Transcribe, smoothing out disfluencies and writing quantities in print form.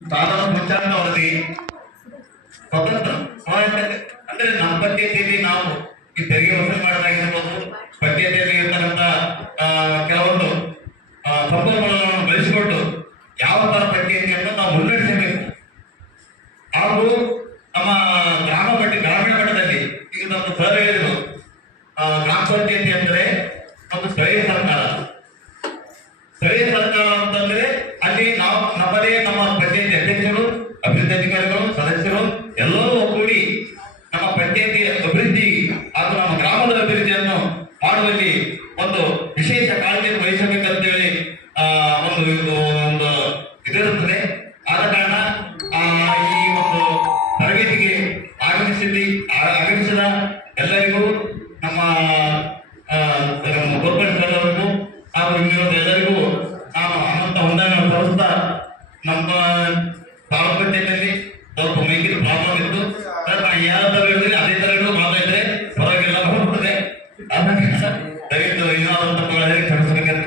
ಕಾನೂನು ಮುಚ್ಚಾಂಗ ವರದಿ ಸ್ವತಂತ್ರ ಅಂದ್ರೆ ನಮ್ಮ ಪದ್ಧತಿಯಲ್ಲಿ ನಾವು ಈ ತೆರಿಗೆ ವಸೂಲಿ ಮಾಡೋದಾಗಿರ್ಬೋದು, ಪದ್ಧತಿಯಲ್ಲಿ ಇರ್ತಕ್ಕಂಥ ಕೆಲವೊಂದು ಸಂಪನ್ಮೂಲಗಳನ್ನು ಬಳಸಿಕೊಂಡು ಯಾವ ತರ ಪದ್ಧತಿಯನ್ನು ನಾವು ಮುನ್ನಡೆಸಬೇಕು. ಹಾಗೂ ನಮ್ಮ ಗ್ರಾಮೀಣ ಮಟ್ಟದಲ್ಲಿ ಈಗ ನಮ್ಮ ಸರ್ ಹೇಳಿದ್ರು, ಗ್ರಾಮ ಪಂಚಾಯತಿ ಅಂದ್ರೆ ನಮ್ಮ ಸ್ಥಳೀಯ ಸರ್ಕಾರ. ಸ್ಥಳೀಯ ಸರ್ಕಾರ ಅಂತಂದ್ರೆ ಅಲ್ಲಿ ನಾವು ನಮ್ಮದೇ ನಮ್ಮ ಪಂಚಾಯತಿ ಅಧ್ಯಕ್ಷರು, ಅಭಿವೃದ್ಧಿ ಅಧಿಕಾರಿಗಳು, ಸದಸ್ಯರು ಎಲ್ಲರೂ ಕೂಡಿ ನಮ್ಮ ಪಂಚಾಯತಿ ಅಭಿವೃದ್ಧಿ ಹಾಗೂ ನಮ್ಮ ಗ್ರಾಮದ ಅಭಿವೃದ್ಧಿಯನ್ನು ಮಾಡುವಲ್ಲಿ ಒಂದು ವಿಶೇಷ ಕಾಳಜಿಯನ್ನು ವಹಿಸಬೇಕಂತೇಳಿ ಒಂದು ಇದಿರುತ್ತದೆ. ಆದ ಕಾರಣ ಈ ಒಂದು ತರಬೇತಿಗೆ ಆಗಮಿಸಿದ ಎಲ್ಲರಿಗೂ ನಮ್ಮ ಗೋರ್ಮೆಂಟ್ ಹಾಗೂ ಇಲ್ಲಿರೋದು ಎಲ್ಲರಿಗೂ ನಾನು ಅನಂತ ಹೊಂದಾಣಿಕೆ ತೋರಿಸ್ತಾ, ನಮ್ಮ ತಾಲೂಕು ಪಂಚಾಯತಿಯಲ್ಲಿ ಸ್ವಲ್ಪ ಮೈಕಿನ ಪ್ರಾಬ್ಲಮ್ ಇತ್ತು ಸರ್, ನಾನು ಯಾವ ತರ ಹೇಳಿದ್ರೆ ಅದೇ ತರ ಮಾತಾಡಿದ್ರೆ ಪರವಾಗಿಲ್ಲ ಹೋಗ್ತದೆ. ದಯವಿಟ್ಟು ಏನಾದ್ರು ತಪ್ಪುಗಳಲ್ಲಿ ಕ್ಷಮಿಸಬೇಕಂತ